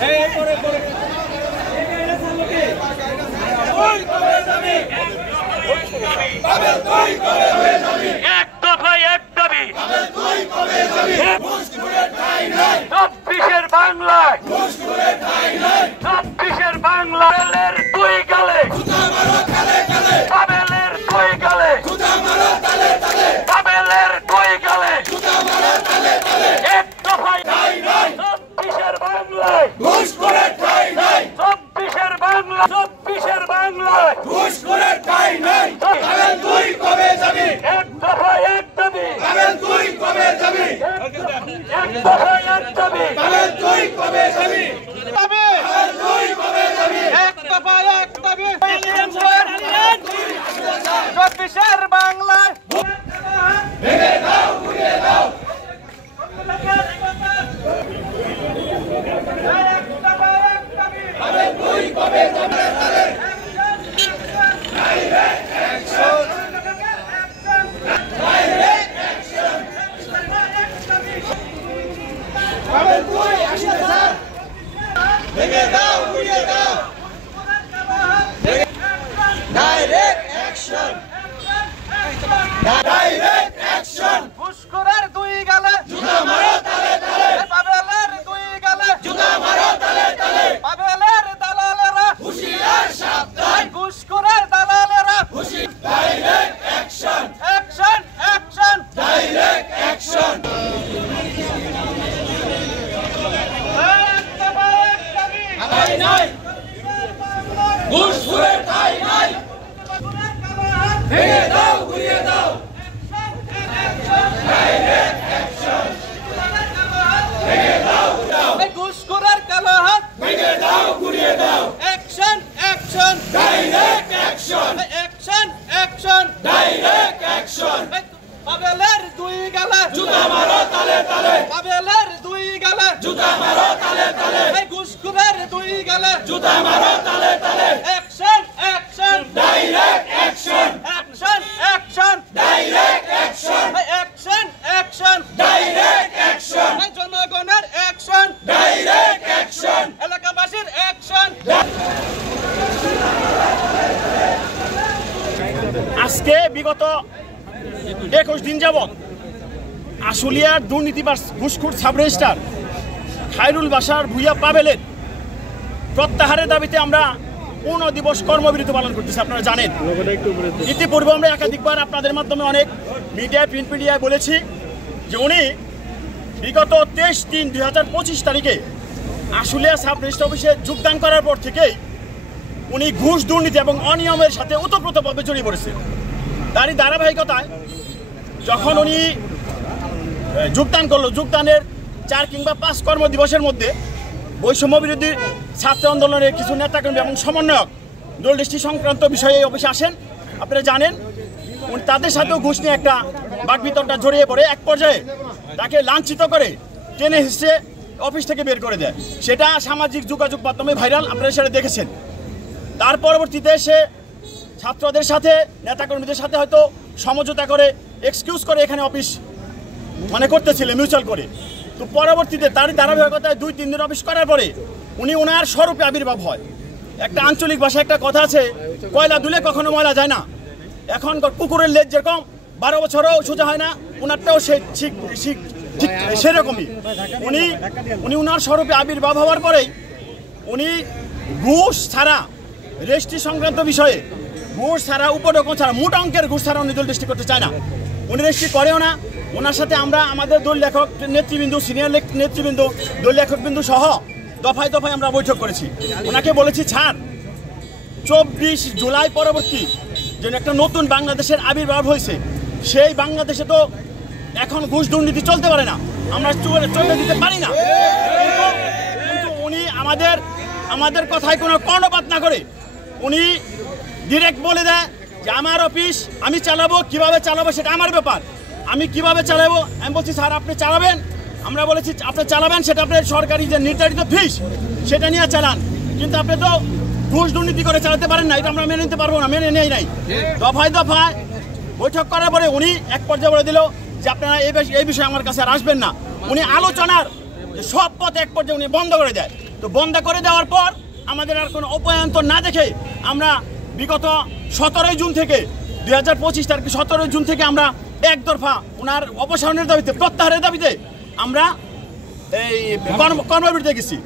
এক দফায় এক দাবি, 24-এর বাংলায়, 24-এর বাংলার দুই গালে, পাবেলের দুই গালে, পাবেলের দুই গালে, এক দফায় 24-এর বাংলায়, 24-এর বাংলা, 24-এর বাংলায় ঘুষ করে ঠাঁই নাই। পাবেল তুই কবে যাবি? এক দফায় এক দাবি, পাবেল তুই কবে যাবি? এক দফায় এক দাবি, পাবেল তুই কবে যাবি? পাবেল তুই কবে যাবি? এক দফায় এক দাবি, 24-এর বাংলায় ভেঙে দাও, ঘুরিয়ে দাও। পাবেল তুই কবে যাবি? ভেঙে দাও, ঘুরিয়ে দাও। Direct action, direct action. ঘুষখোরের দুই গালে জুতা মারো তালে তালে, পাবেলের দুই গালে জুতা মারো তালে তালে। পাবেলের দালালেরা হুঁশিয়ার সাবধান, ঘুষখোরের দালালেরা হুঁশিয়ার। Direct action, action, action, direct action. ঘুষখোরের ঠাঁই নাই, ভেঙে দাও, ঘুরিয়ে দাও। ডাইরেক্ট অ্যাকশন, ভেঙে দাও, ঘুষখোরের কালো হাত ভেঙে দাও, ঘুরিয়ে দাও। Action, action, direct action, action, action, direct action. পাবেলের দুই গালে জুতা মারো তালে তালে, পাবেলের দুই গালে জুতা মারো তালে তালে। ঘুষখোরের দুই গালে জুতা মারো তালে তালে। Action, action, direct action, action, action, direct action, action, action, direct action. জনগণের অ্যাকশন, ডাইরেক্ট অ্যাকশন, এলাকাবাসীর অ্যাকশন। আজকে বিগত 21 দিন যাবৎ আশুলিয়ার দুর্নীতিবাজ ঘুষখোর সাব রেজিস্ট্রার খায়রুল বাশার ভূঁইয়া পাবেলের প্রত্যাহারের দাবিতে আমরা 15 দিবস কর্মবিরতি পালন করতেছি। আপনারা জানেন, ইতিপূর্বে আমরা একাধিকবার আপনাদের মাধ্যমে অনেক মিডিয়ায়, প্রিন্ট মিডিয়ায় বলেছি যে উনি বিগত 23/3/2025 তারিখে আশুলিয়া সাব রেজিস্ট্রার অফিসে যোগদান করার পর থেকেই উনি ঘুষ, দুর্নীতি এবং অনিয়মের সাথে ওতপ্রোতভাবে জড়িয়ে পড়েছে। তারই ধারাবাহিকতায় যখন উনি যোগদান করলো, যোগদানের 4 কিংবা 5 কর্মদিবসের মধ্যে বৈষম্য বিরোধী ছাত্র আন্দোলনের কিছু নেতাকর্মী এবং সমন্বয়ক দল দৃষ্টি সংক্রান্ত বিষয়ে এই অফিসে আসেন। আপনারা জানেন, উনি তাদের সাথেও ঘুষ নিয়ে একটা বাকবিতণ্ডা জড়িয়ে পড়ে এক পর্যায়ে তাকে লাঞ্ছিত করে টেনে হিসেবে অফিস থেকে বের করে দেয়। সেটা সামাজিক যোগাযোগ মাধ্যমে ভাইরাল, আপনারা সেটা দেখেছেন। তার পরবর্তীতে সে ছাত্রদের সাথে, নেতাকর্মীদের সাথে হয়তো সমঝোতা করে, এক্সকিউজ করে এখানে অফিস করতেছিলেন মিউচুয়াল করে। তো পরবর্তীতে তার ধারাবাহিকতায় 2-3 দিন অফিস করার পরে উনি ওনার স্বরূপে আবির্ভাব হয়। একটা আঞ্চলিক ভাষায় একটা কথা আছে, কয়লা দুলে কখনো ময়লা যায় না। এখন কুকুরের লেজ যেরকম 12 বছরও সোজা হয় না, ওনারটাও ঠিক সেরকমই। উনি ওনার স্বরূপে আবির্ভাব হওয়ার পরেই উনি ঘুষ ছাড়া, রেজিস্ট্রি সংক্রান্ত বিষয়ে ঘুষ ছাড়া, উপঢৌকন ছাড়া, মোট অঙ্কের ঘুষ ছাড়া উনি দল দৃষ্টি করতে চায় না। উনি রেজিস্ট্রি করেও না। ওনার সাথে আমরা আমাদের দল লেখক নেতৃবৃন্দ, সিনিয়র নেতৃবৃন্দ, দল লেখকবৃন্দ সহ দফায় দফায় আমরা বৈঠক করেছি। ওনাকে বলেছি, ছাড়, 24 জুলাই পরবর্তী যেন একটা নতুন বাংলাদেশের আবির্ভাব হয়েছে, সেই বাংলাদেশে তো এখন ঘুষ দুর্নীতি চলতে পারে না, আমরা চলতে দিতে পারি না। কিন্তু উনি আমাদের কথায় কোনো কর্ণপাত না করে উনি ডিরেক্ট বলে দেয় যে আমার অফিস আমি চালাবো, কিভাবে চালাবো সেটা আমার ব্যাপার, আমি কিভাবে চালাবো। আমি বলছি, স্যার আপনি চালাবেন। আমরা বলেছি, আপনি চালাবেন, সেটা আপনার সরকারি যে নির্ধারিত ফিস সেটা নিয়ে চালান, কিন্তু আপনি তো ঘুষ দুর্নীতি করে চালাতে পারেন না, এটা আমরা মেনে নিতে পারবো না, মেনে নেই নাই। দফায় দফায় বৈঠক করার পরে উনি এক পর্যায়ে বলে দিল যে আপনারা এই বিষয়ে আমার কাছে আর আসবেন না। উনি আলোচনার সব পথ এক পর্যায়ে উনি বন্ধ করে দেয়। তো বন্ধ করে দেওয়ার পর আমাদের আর কোনো উপায়ন্তর না দেখে আমরা বিগত 17 জুন থেকে 2025 তারিখ 17 জুন থেকে আমরা একতরফা ওনার অপসারণের দাবিতে প্রত্যাহারের দাবিতে আমরা এই কর্মবিরতিতে গেছি।